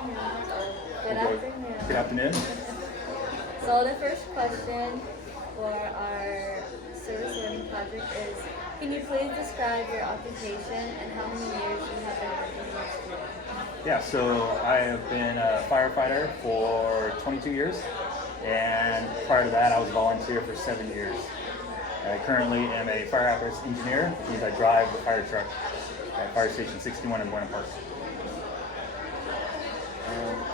afternoon. Good Good afternoon. afternoon. So the first question for our service learning project is, can you please describe your occupation and how many years you have been working in this field? Yeah, so I have been a firefighter for 22 years, and prior to that, I was a volunteer for 7 years. I currently am a fire apparatus engineer, which means I drive the fire truck at Fire Station 61 in Buena Park.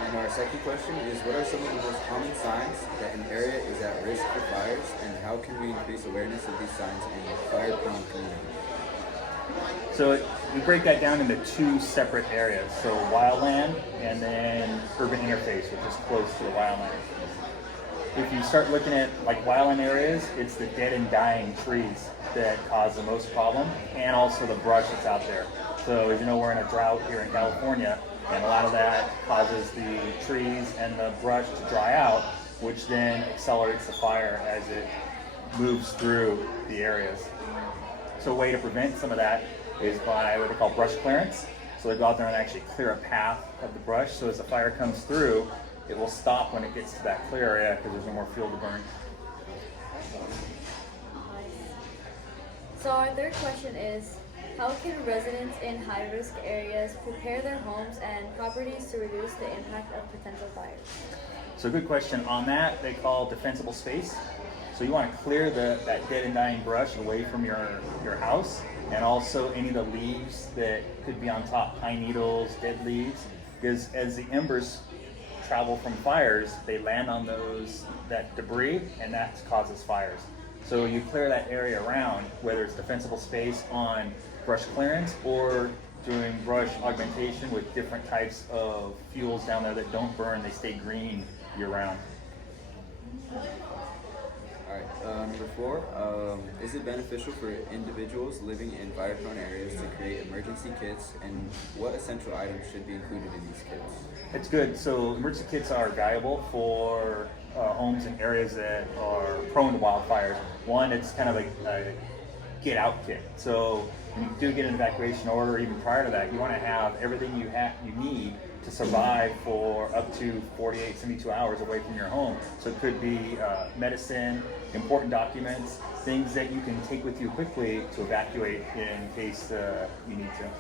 And our second question is, what are some of the most common signs that an area is at risk for fires, and how can we increase awareness of these signs in fire-prone communities? So we break that down into two separate areas. So wildland and then urban interface, which is close to the wildland. If you start looking at like wildland areas, it's the dead and dying trees that cause the most problem, and also the brush that's out there. So as you know, we're in a drought here in California, and a lot of that causes the trees and the brush to dry out, which then accelerates the fire as it moves through the areas. So a way to prevent some of that is by what they call brush clearance. So they go out there and actually clear a path of the brush, so as the fire comes through, it will stop when it gets to that clear area because there's no more fuel to burn. So our third question is, how can residents in high-risk areas prepare their homes and properties to reduce the impact of potential fires? So good question. On that, they call defensible space. So you want to clear that dead and dying brush away from your house, and also any of the leaves that could be on top, pine needles, dead leaves, because as the embers travel from fires, they land on that debris, and that causes fires. So you clear that area around, whether it's defensible space on brush clearance or doing brush augmentation with different types of fuels down there that don't burn, they stay green year round. Alright, number 4, is it beneficial for individuals living in fire-prone areas to create emergency kits, and what essential items should be included in these kits? It's good. So emergency kits are valuable for homes in areas that are prone to wildfires. One, it's kind of a get out kit. So when you do get an evacuation order, even prior to that, you want to have everything you need to survive for up to 48, 72 hours away from your home. So it could be medicine, important documents, things that you can take with you quickly to evacuate in case you need to.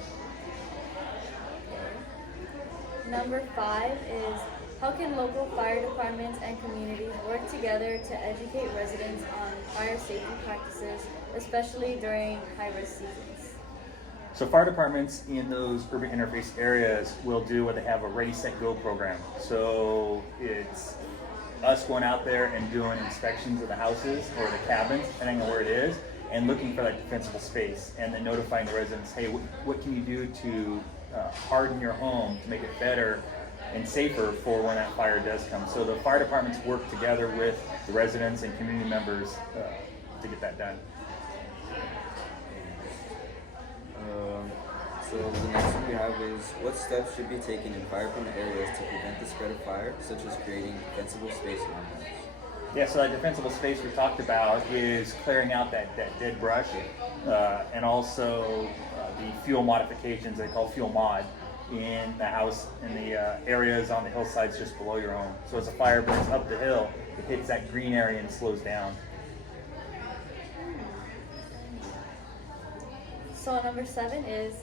Number 5 is, how can local fire departments and communities work together to educate residents on fire safety practices, especially during high-risk seasons? So fire departments in those urban interface areas will do what they have a Ready, Set, Go program. So it's us going out there and doing inspections of the houses or the cabins, depending on where it is, and looking for that defensible space, and then notifying the residents, hey, what can you do to harden your home to make it better and safer for when that fire does come. So the fire departments work together with the residents and community members to get that done. So the next one we have is, what steps should be taken in fire-prone areas to prevent the spread of fire, such as creating defensible space around homes? Yeah, so that defensible space we talked about is clearing out that dead brush, and also the fuel modifications they call fuel mod in the house, in the areas on the hillsides just below your home. So as the fire burns up the hill, it hits that green area and slows down. So number 7 is,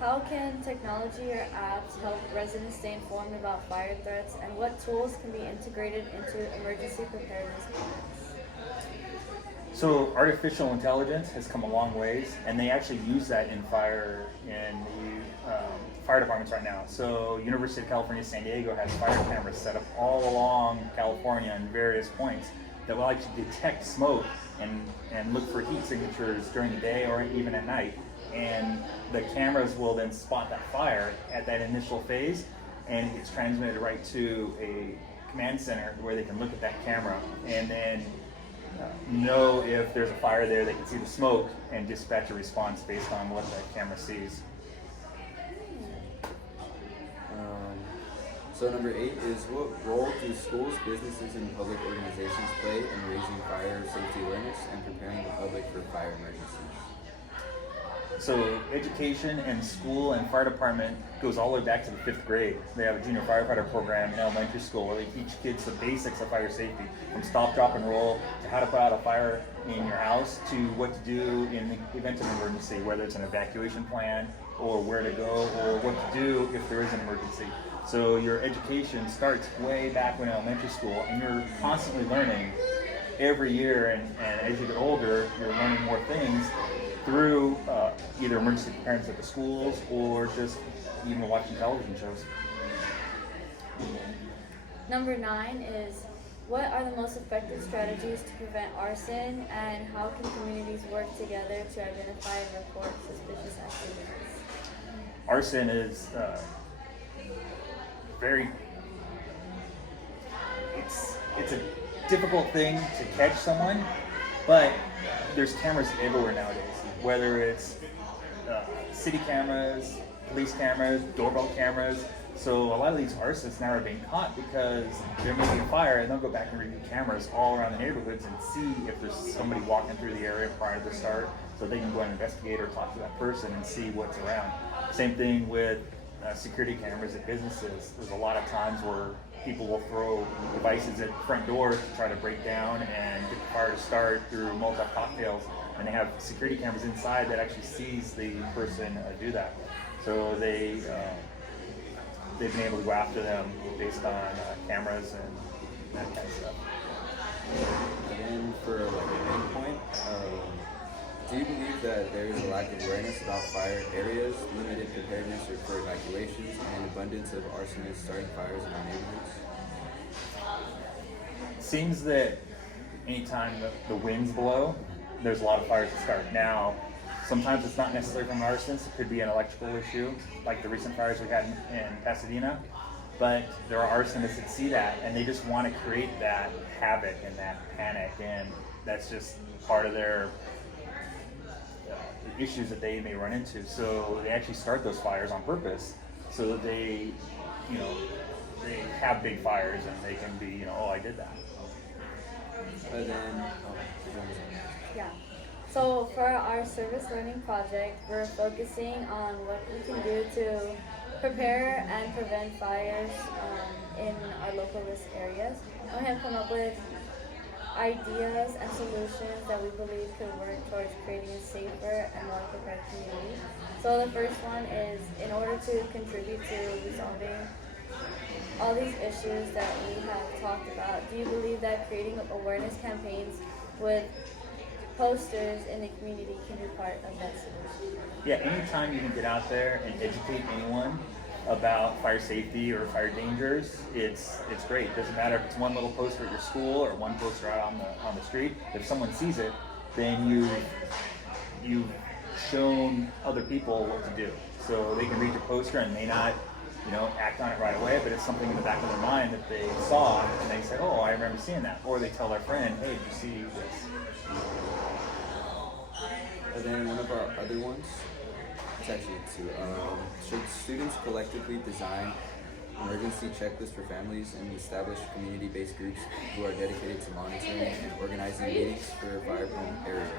how can technology or apps help residents stay informed about fire threats, and what tools can be integrated into emergency preparedness plans? So artificial intelligence has come a long ways, and they actually use that in the fire departments right now. So University of California, San Diego has fire cameras set up all along California in various points that will actually detect smoke and look for heat signatures during the day or even at night. And the cameras will then spot that fire at that initial phase, and it gets transmitted right to a command center where they can look at that camera and then know if there's a fire there. They can see the smoke and dispatch a response based on what the camera sees. So number 8 is, what role do schools, businesses, and public organizations play in raising fire safety awareness and preparing the public for fire emergencies? So education and school and fire department goes all the way back to the 5th grade. They have a junior firefighter program in elementary school where they teach kids the basics of fire safety, from stop, drop, and roll to how to put out a fire in your house to what to do in the event of an emergency, whether it's an evacuation plan or where to go or what to do if there is an emergency. So your education starts way back when elementary school, and you're constantly learning every year, and as you get older, you're learning more things through either emergency preparedness at the schools or just even watching television shows. Number 9 is, what are the most effective strategies to prevent arson, and how can communities work together to identify and report suspicious activities? Arson is it's a difficult thing to catch someone, but there's cameras everywhere nowadays, whether it's city cameras, police cameras, doorbell cameras. So a lot of these arsonists now are being caught because there may be a fire, and they'll go back and review cameras all around the neighborhoods and see if there's somebody walking through the area prior to the start, so they can go and investigate or talk to that person and see what's around. Same thing with security cameras at businesses. There's a lot of times where people will throw devices at front doors to try to break down and get the fire to start through Molotov cocktails, and they have security cameras inside that actually sees the person do that. So they've been able to go after them based on cameras and that kind of stuff. And then for like the main point, do you believe that there is a lack of awareness about fire areas, limited preparedness for evacuations, and an abundance of arsonists starting fires in our neighborhoods? It seems that anytime the winds blow, there's a lot of fires to start. Now, sometimes it's not necessarily from an arsonist, it could be an electrical issue, like the recent fires we had in Pasadena. But there are arsonists that see that, and they just want to create that havoc and that panic, and that's just part of their issues that they may run into. So they actually start those fires on purpose, so that they have big fires and they can be, oh, I did that. And then, Yeah. So for our service learning project, we're focusing on what we can do to prepare and prevent fires in our local risk areas. And we have come up with ideas and solutions that we believe could work towards creating a safer and more prepared community. So the first one is, in order to contribute to resolving all these issues that we have talked about, do you believe that creating awareness campaigns with posters in the community can be part of that solution? Yeah, anytime you can get out there and educate anyone about fire safety or fire dangers, it's great. It doesn't matter if it's one little poster at your school or one poster out on the street. If someone sees it, then you've shown other people what to do. So they can read your poster and may not act on it right away, but it's something in the back of their mind that they saw, and they say, oh, I remember seeing that. Or they tell their friend, hey, did you see this? And then one of our other ones, it's actually two. Should students collectively design emergency checklists for families and establish community-based groups who are dedicated to monitoring and organizing meetings for fire-prone areas?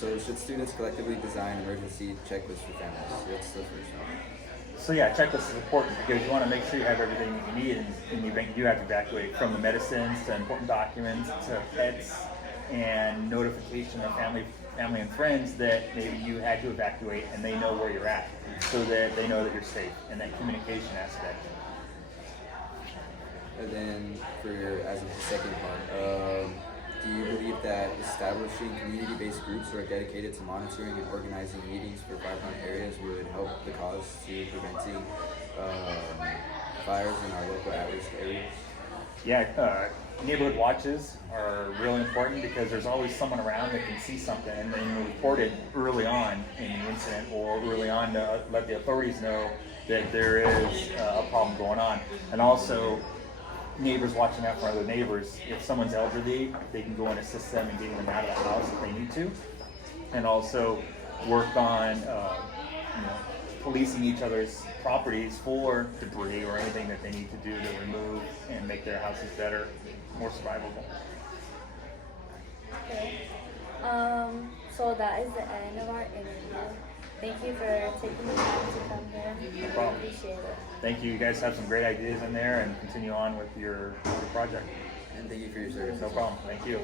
So should students collectively design emergency checklists for families? So that's the first one. So yeah, checklist is important because you want to make sure you have everything that you need in the event you do have to evacuate, from the medicines to important documents to pets and notification of family and friends that maybe you had to evacuate, and they know where you're at, so that they know that you're safe, and that communication aspect. And then as of the second part, do you believe that establishing community-based groups who are dedicated to monitoring and organizing meetings for fire-prone areas would help the cause to preventing fires in our local at-risk areas? Yeah, neighborhood watches are really important because there's always someone around that can see something and then report it early on in the incident, or early on to let the authorities know that there is a problem going on. And also, neighbors watching out for other neighbors. If someone's elderly, they can go and assist them in getting them out of the house if they need to, and also work on policing each other's properties for debris or anything that they need to do to remove and make their houses better, more survivable. Okay. So that is the end of our interview. Thank you for taking the time to come here. No problem. Appreciate it. Thank you. You guys have some great ideas in there, and continue on with your project. And thank you for your service. No problem. Thank you.